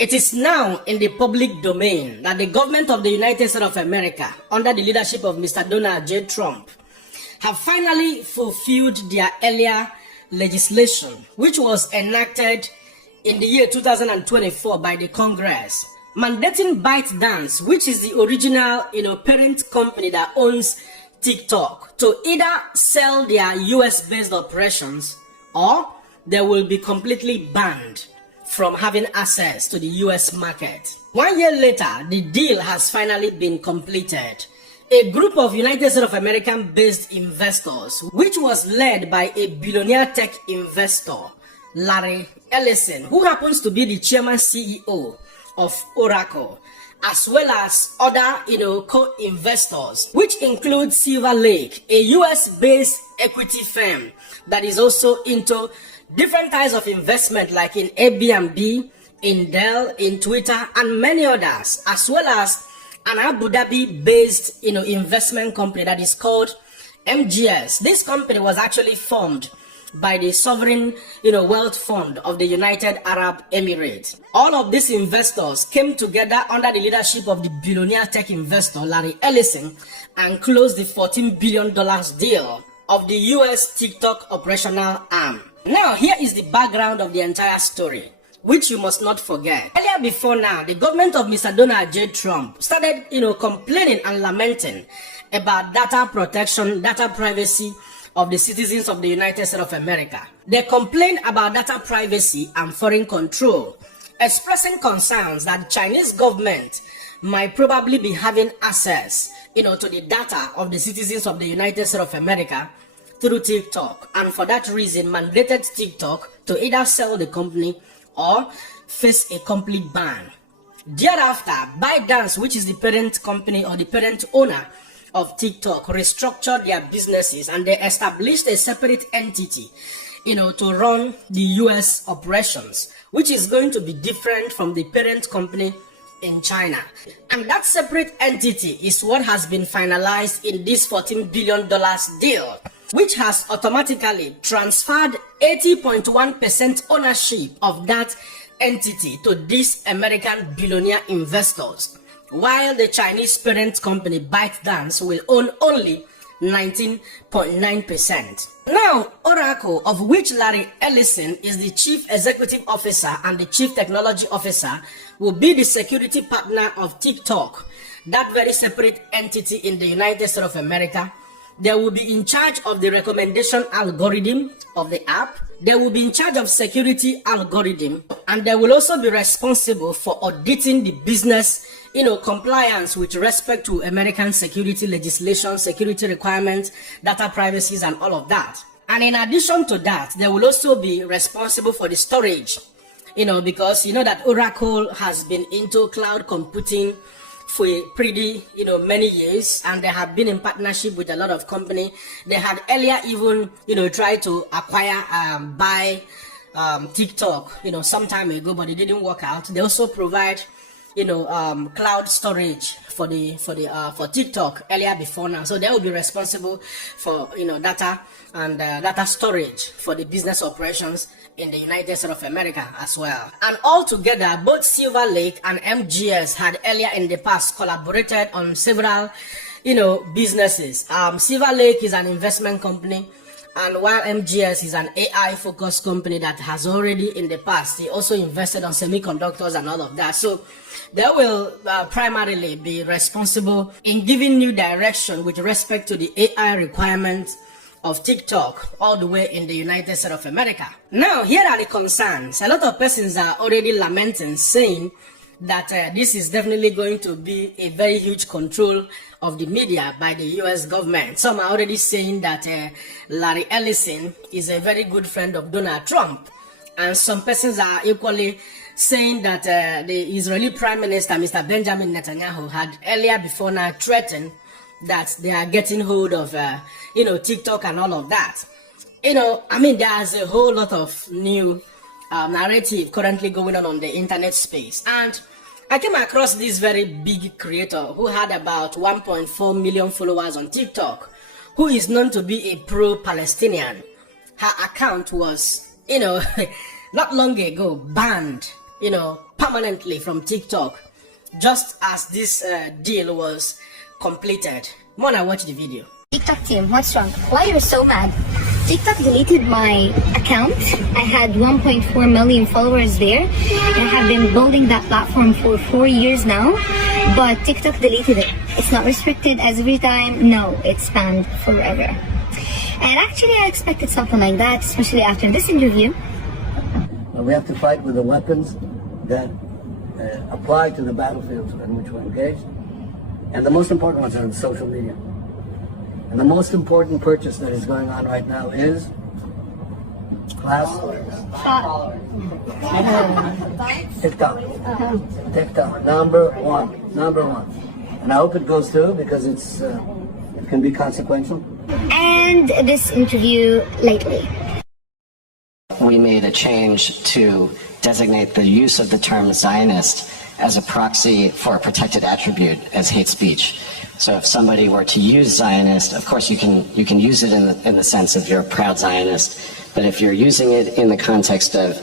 It is now in the public domain that the government of the United States of America, under the leadership of Mr. Donald J. Trump, have finally fulfilled their earlier legislation, which was enacted in the year 2024 by the Congress, mandating ByteDance, which is the original, parent company that owns TikTok, to either sell their US-based operations or they will be completely banned from having access to the US market. 1 year later, the deal has finally been completed. A group of United States of American-based investors, which was led by a billionaire tech investor, Larry Ellison, who happens to be the chairman CEO of Oracle, as well as other, co-investors, which include Silver Lake, a US-based equity firm that is also into different types of investment like in Airbnb, in Dell, in Twitter, and many others, as well as an Abu Dhabi-based, investment company that is called MGS. This company was actually formed by the Sovereign, Wealth Fund of the United Arab Emirates. All of these investors came together under the leadership of the billionaire tech investor Larry Ellison and closed the $14 billion deal of the US TikTok operational arm. Now, here is the background of the entire story, which you must not forget. Earlier before now, the government of Mr. Donald J. Trump started, complaining and lamenting about data protection, data privacy of the citizens of the United States of America. They complained about data privacy and foreign control, expressing concerns that the Chinese government might probably be having access, to the data of the citizens of the United States of America through TikTok, and for that reason mandated TikTok to either sell the company or face a complete ban. Thereafter, ByteDance, which is the parent company or the parent owner of TikTok, restructured their businesses and they established a separate entity, to run the US operations, which is going to be different from the parent company in China. And that separate entity is what has been finalized in this $14 billion deal, which has automatically transferred 80.1% ownership of that entity to these American billionaire investors, while the Chinese parent company ByteDance will own only 19.9%. Now, Oracle, of which Larry Ellison is the chief executive officer and the chief technology officer, will be the security partner of TikTok, that very separate entity in the United States of America. They will be in charge of the recommendation algorithm of the app. They will be in charge of security algorithm, and they will also be responsible for auditing the business, compliance with respect to American security legislation, security requirements, data privacies, and all of that. And in addition to that, they will also be responsible for the storage, because that Oracle has been into cloud computing for pretty, many years, and they have been in partnership with a lot of company. They had earlier even, tried to acquire, buy TikTok, some time ago, but it didn't work out. They also provide, cloud storage for TikTok earlier before now. So they will be responsible for, data and data storage for the business operations in the United States of America as well. And altogether, both Silver Lake and MGS had earlier in the past collaborated on several, businesses. Silver Lake is an investment company, and while MGS is an AI-focused company that has already in the past, they also invested on semiconductors and all of that. So they will primarily be responsible in giving new direction with respect to the AI requirements of TikTok all the way in the United States of America. Now, here are the concerns. A lot of persons are already lamenting, saying that this is definitely going to be a very huge control of the media by the US government. Some are already saying that Larry Ellison is a very good friend of Donald Trump. And some persons are equally saying that the Israeli Prime Minister, Mr. Benjamin Netanyahu, had earlier before now threatened that they are getting hold of, TikTok and all of that. There's a whole lot of new narrative currently going on the internet space. And I came across this very big creator who had about 1.4 million followers on TikTok, who is known to be a pro-Palestinian. Her account was, not long ago banned, permanently from TikTok just as this deal was completed. Mona, watch the video. TikTok team, what's wrong? Why you're so mad? TikTok deleted my account. I had 1.4 million followers there. I have been building that platform for 4 years now, but TikTok deleted it. It's not restricted as every time. No, it's banned forever. And actually I expected something like that, especially after this interview. We have to fight with the weapons that apply to the battlefields in which we're engaged. And the most important ones are in social media. And the most important purchase that is going on right now is TikTok. TikTok, number one. And I hope it goes through because it can be consequential. And this interview lately. We made a change to designate the use of the term Zionist as a proxy for a protected attribute as hate speech. So if somebody were to use Zionist, of course you can use it in the sense of you're a proud Zionist, but if you're using it in the context of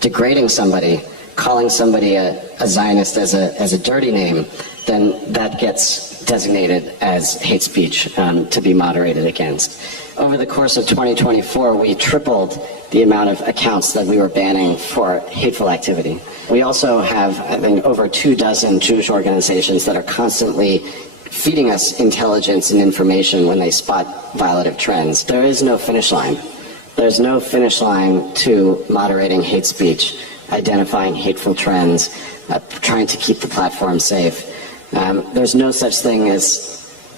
degrading somebody, calling somebody a Zionist as a dirty name, then that gets designated as hate speech to be moderated against. Over the course of 2024, we tripled the amount of accounts that we were banning for hateful activity. We also have, I think, over 24 Jewish organizations that are constantly feeding us intelligence and information when they spot violative trends. There is no finish line. There's no finish line to moderating hate speech, identifying hateful trends, trying to keep the platform safe. There's no such thing as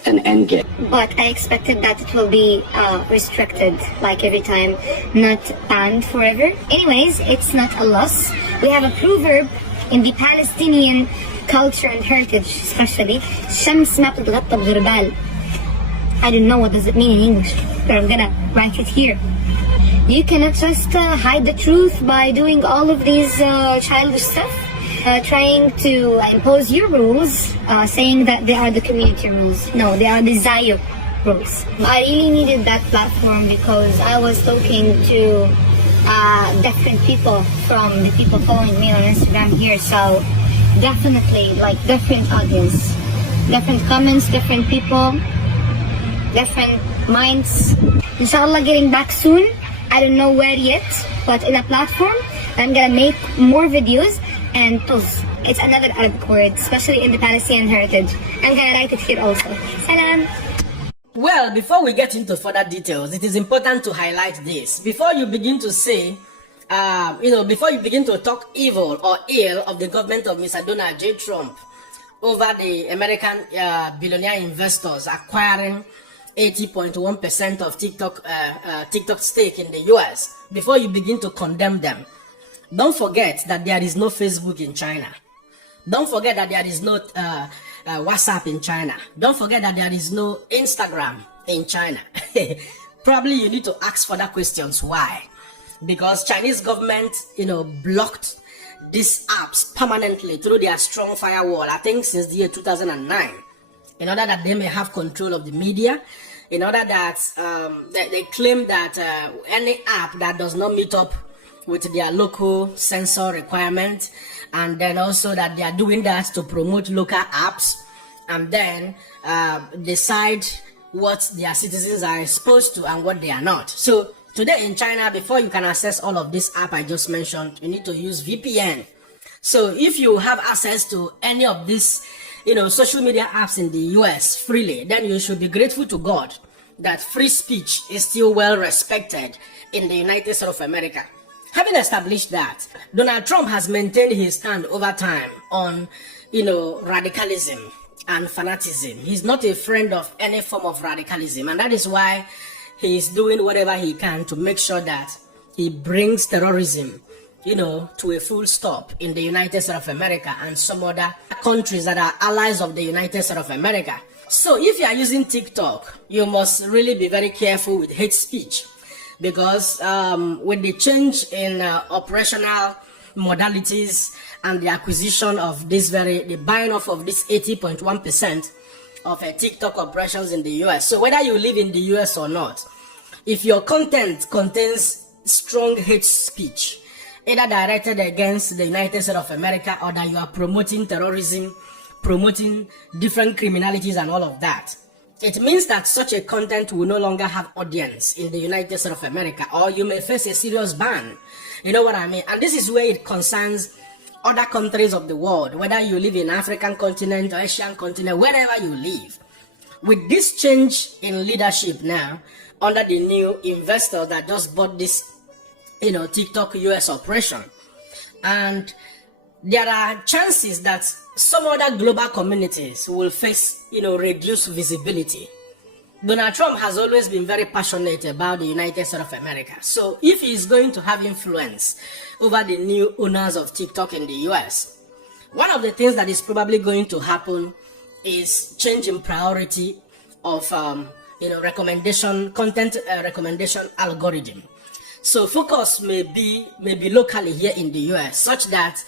an end game. But I expected that it will be restricted, like every time, not banned forever. Anyways, it's not a loss. We have a proverb in the Palestinian culture and heritage, especially, "Shams ma btitghatta bghirbal." I don't know what does it mean in English, but I'm gonna write it here. You cannot just hide the truth by doing all of these childish stuff. Trying to impose your rules, saying that they are the community rules. No, they are the Zayo rules. I really needed that platform because I was talking to different people from the people following me on Instagram here. So definitely, like, different audience, different comments, different people, different minds. Inshallah, getting back soon. I don't know where yet, but in a platform, I'm gonna make more videos. And tuz, it's another Arabic word, especially in the Palestinian heritage. I'm gonna write it here also. Salam. Well, before we get into further details, it is important to highlight this. Before you begin to say, before you begin to talk evil or ill of the government of Mr. Donald J. Trump over the American billionaire investors acquiring 80.1% of TikTok stake in the US, before you begin to condemn them, don't forget that there is no Facebook in China. Don't forget that there is no WhatsApp in China. Don't forget that there is no Instagram in China. Probably you need to ask further questions. Why? Because Chinese government, blocked these apps permanently through their strong firewall, I think since the year 2009, in order that they may have control of the media, in order that they claim that any app that does not meet up with their local censor requirement, and then also that they are doing that to promote local apps, and then decide what their citizens are exposed to and what they are not. So today in China, before you can access all of this app I just mentioned, you need to use VPN. So if you have access to any of these social media apps in the US freely, then you should be grateful to God that free speech is still well respected in the United States of America. Having established that, Donald Trump has maintained his stand over time on, radicalism and fanaticism. He's not a friend of any form of radicalism, and that is why he's doing whatever he can to make sure that he brings terrorism, to a full stop in the United States of America and some other countries that are allies of the United States of America. So if you are using TikTok, you must really be very careful with hate speech. Because with the change in operational modalities and the acquisition of the buying off of this 80.1% of TikTok operations in the US. So whether you live in the US or not, if your content contains strong hate speech either directed against the United States of America, or that you are promoting terrorism, promoting different criminalities and all of that, it means that such a content will no longer have audience in the United States of America, or you may face a serious ban. You know what I mean? And this is where it concerns other countries of the world, whether you live in African continent or Asian continent, wherever you live. With this change in leadership now, under the new investor that just bought this, TikTok US operation, and there are chances that some other global communities will face, reduced visibility. Donald Trump has always been very passionate about the United States of America. So if he is going to have influence over the new owners of TikTok in the US, one of the things that is probably going to happen is change in priority of, content recommendation algorithm. So focus may be locally here in the US, such that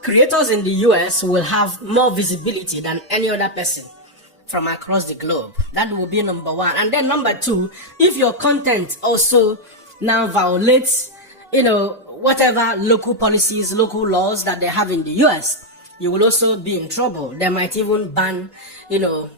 creators in the US will have more visibility than any other person from across the globe. That will be number one. And then number two, if your content also now violates, whatever local policies, local laws that they have in the US, you will also be in trouble. They might even ban or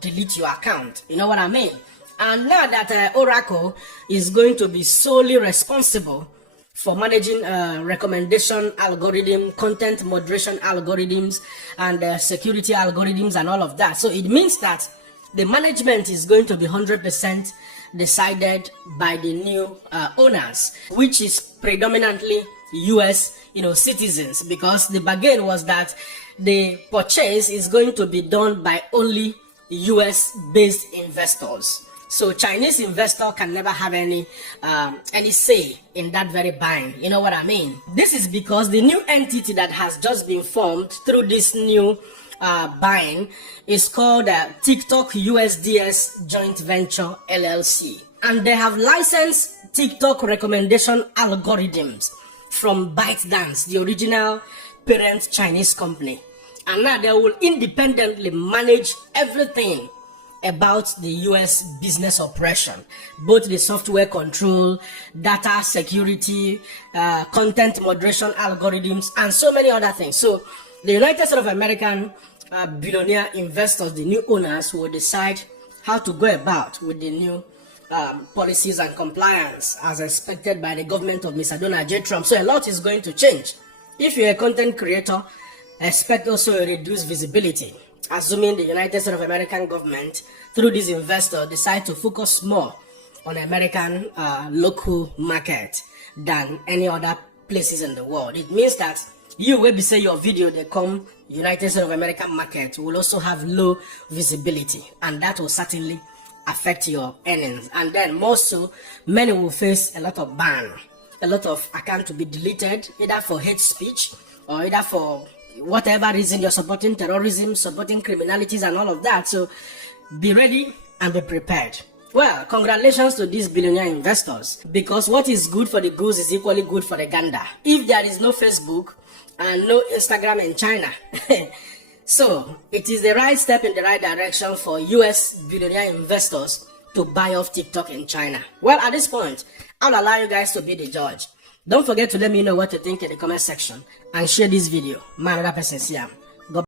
delete your account. You know what I mean? And now that Oracle is going to be solely responsible for managing recommendation algorithm, content moderation algorithms, and security algorithms and all of that. So it means that the management is going to be 100% decided by the new owners, which is predominantly US citizens, because the bargain was that the purchase is going to be done by only US based investors. So Chinese investor can never have any say in that very buying. You know what I mean? This is because the new entity that has just been formed through this new buying is called TikTok USDS Joint Venture LLC. And they have licensed TikTok recommendation algorithms from ByteDance, the original parent Chinese company. And now they will independently manage everything about the US business operation, both the software control, data security, content moderation algorithms, and so many other things. So the United States of American billionaire investors, the new owners, will decide how to go about with the new policies and compliance as expected by the government of Mr. Donald J. Trump. So a lot is going to change. If you're a content creator, expect also a reduced visibility, assuming the United States of American government, through this investor, decide to focus more on American local market than any other places in the world. It means that you will be say your video, they come United States of American market, will also have low visibility, and that will certainly affect your earnings. And then more so, many will face a lot of ban, a lot of accounts to be deleted, either for hate speech or either for whatever reason you're supporting terrorism, supporting criminalities and all of that. So be ready and be prepared. Well, congratulations to these billionaire investors, because what is good for the goose is equally good for the gander. If there is no Facebook and no Instagram in China, so it is the right step in the right direction for US billionaire investors to buy off TikTok in China. Well, at this point, I'll allow you guys to be the judge. Don't forget to let me know what you think in the comment section and share this video. My other person, Siam.